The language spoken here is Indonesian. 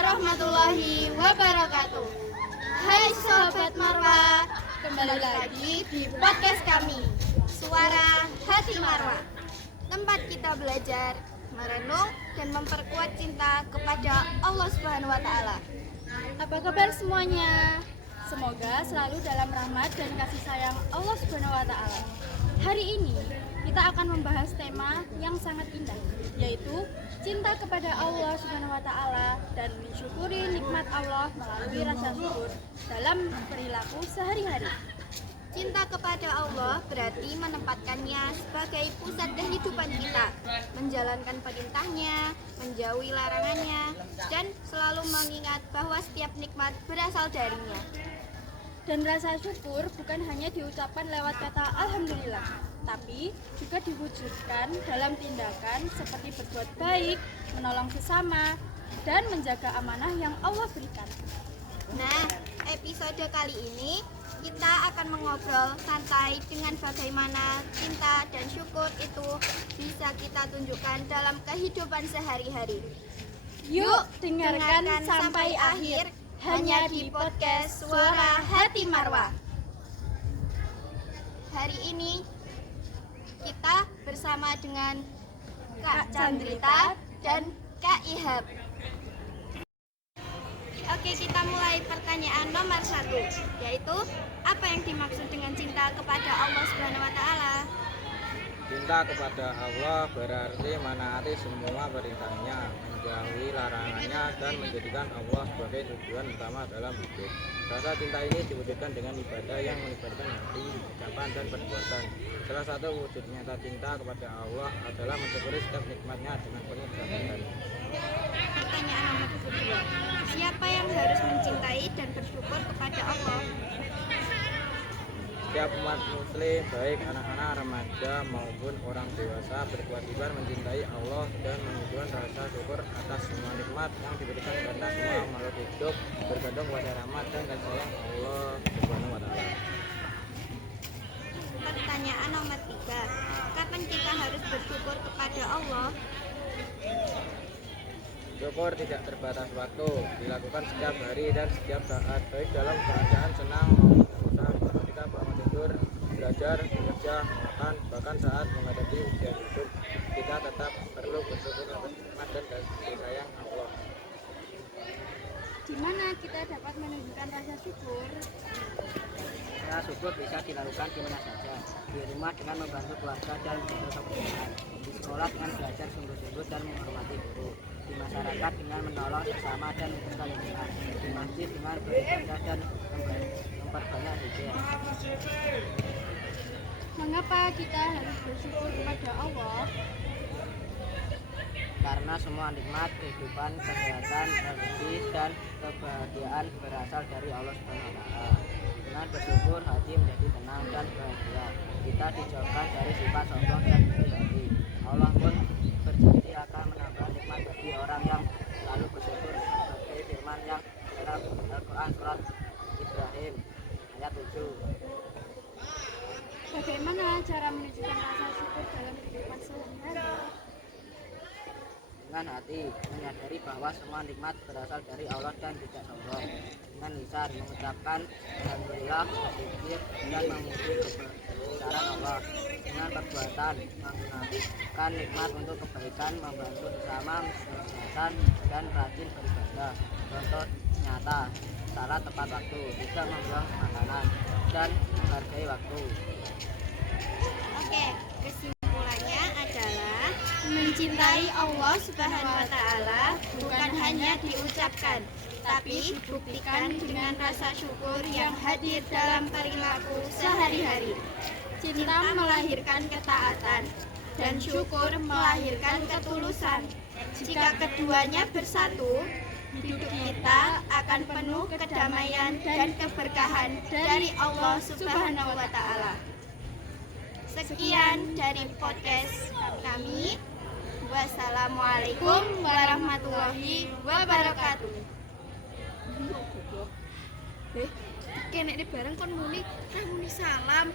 warahmatullahi wabarakatuh. Hai Sobat Marwah, kembali lagi di podcast kami, Suara Hati Marwah. Tempat kita belajar, merenung, dan memperkuat cinta kepada Allah Subhanahu wa Ta'ala. Apa kabar semuanya? Semoga selalu dalam rahmat dan kasih sayang Allah Subhanahu wa Ta'ala. Hari ini kita akan membahas tema yang sangat indah, yaitu cinta kepada Allah Subhanahu wa Ta'ala dan mensyukuri nikmat Allah melalui rasa syukur dalam perilaku sehari-hari. Cinta kepada Allah berarti menempatkannya sebagai pusat kehidupan kita, menjalankan perintahnya, menjauhi larangannya, dan selalu mengingat bahwa setiap nikmat berasal darinya. Dan rasa syukur bukan hanya diucapkan lewat kata Alhamdulillah, tapi juga diwujudkan dalam tindakan seperti berbuat baik, menolong sesama, dan menjaga amanah yang Allah berikan. Nah, episode kali ini kita akan mengobrol santai dengan bagaimana cinta dan syukur itu bisa kita tunjukkan dalam kehidupan sehari-hari. Yuk, dengarkan sampai akhir hanya di podcast Suara Hati Marwah. Hari ini kita bersama dengan Kak Chandrita dan Kak Ihab. Oke, kita mulai pertanyaan nomor 1, yaitu apa yang dimaksud dengan cinta kepada Allah Subhanahu wa Ta'ala? Cinta kepada Allah berarti menaati semua perintahnya, menjauhi larangannya, dan menjadikan Allah sebagai tujuan utama dalam hidup. Rasa cinta ini diwujudkan dengan ibadah yang melibatkan hati, ucapan, dan perbuatan. Salah satu wujud nyata cinta kepada Allah adalah mensyukuri setiap nikmatnya dengan penuh kesadaran. Pertanyaan nomor 2, siapa yang harus mencintai dan bersyukur kepada Allah? Setiap umat muslim, baik anak-anak, remaja maupun orang dewasa, berkewajiban mencintai Allah dan menunjukkan rasa syukur atas semua nikmat yang diberikan, karena semua makhluk hidup bergantung pada rahmat dan kasih sayang Allah Subhanahu wa Ta'ala. Pertanyaan nomor 3, kapan kita harus bersyukur kepada Allah? Syukur tidak terbatas waktu, dilakukan setiap hari dan setiap saat, baik dalam keadaan senang maupun susah, ketika bangun tidur, belajar, bekerja, makan, bahkan saat menghadapi ujian hidup. Kita tetap perlu bersyukur atas nikmat dan kasih sayang Allah. Di mana kita dapat menunjukkan rasa syukur? Rasa syukur bisa dilakukan di mana saja, di rumah dengan membantu keluarga dan menjaga kebersihan, di sekolah dengan belajar sungguh-sungguh dan menghormati guru, di masyarakat dengan menolong sesama dan menjaga lingkungan, di masjid dengan beribadah dan memperbanyak zikir. Mengapa kita harus bersyukur kepada Allah? Karena semua nikmat kehidupan, kesehatan, rezeki, dan kebahagiaan berasal dari Allah Subhanahu wa Ta'ala. Dengan bersyukur, hati menjadi tenang dan bahagia. Kita dijauhkan dari sifat sombong dan iri hati. Allah pun berjanji akan menambah nikmat bagi orang yang selalu bersyukur, seperti firman yang dalam Al-Quran surat Ibrahim ayat 7. Bagaimana cara menunjukkan rasa syukur dalam kehidupan sehari-hari? Dengan hati, menyadari bahwa semua nikmat berasal dari Allah dan tidak sombong. Dengan lisan, mengucapkan Alhamdulillah, berzikir, dan memuji kebesaran Allah. Dengan perbuatan, menggunakan nikmat untuk kebaikan, membantu sesama, kesehatan, dan rajin beribadah. Contoh nyata, salat tepat waktu, tidak membuang makanan, dan menghargai waktu. Oke, kesimpulannya adalah mencintai Allah Subhanahu wa Ta'ala bukan hanya diucapkan, tapi dibuktikan dengan rasa syukur yang hadir dalam perilaku sehari-hari. Cinta melahirkan ketaatan dan syukur melahirkan ketulusan. Jika keduanya bersatu, hidup kita akan penuh kedamaian dan keberkahan dari Allah Subhanahu wa Ta'ala. Sekian dari podcast kami. Wassalamualaikum warahmatullahi wabarakatuh. Kene bareng kon muni salam.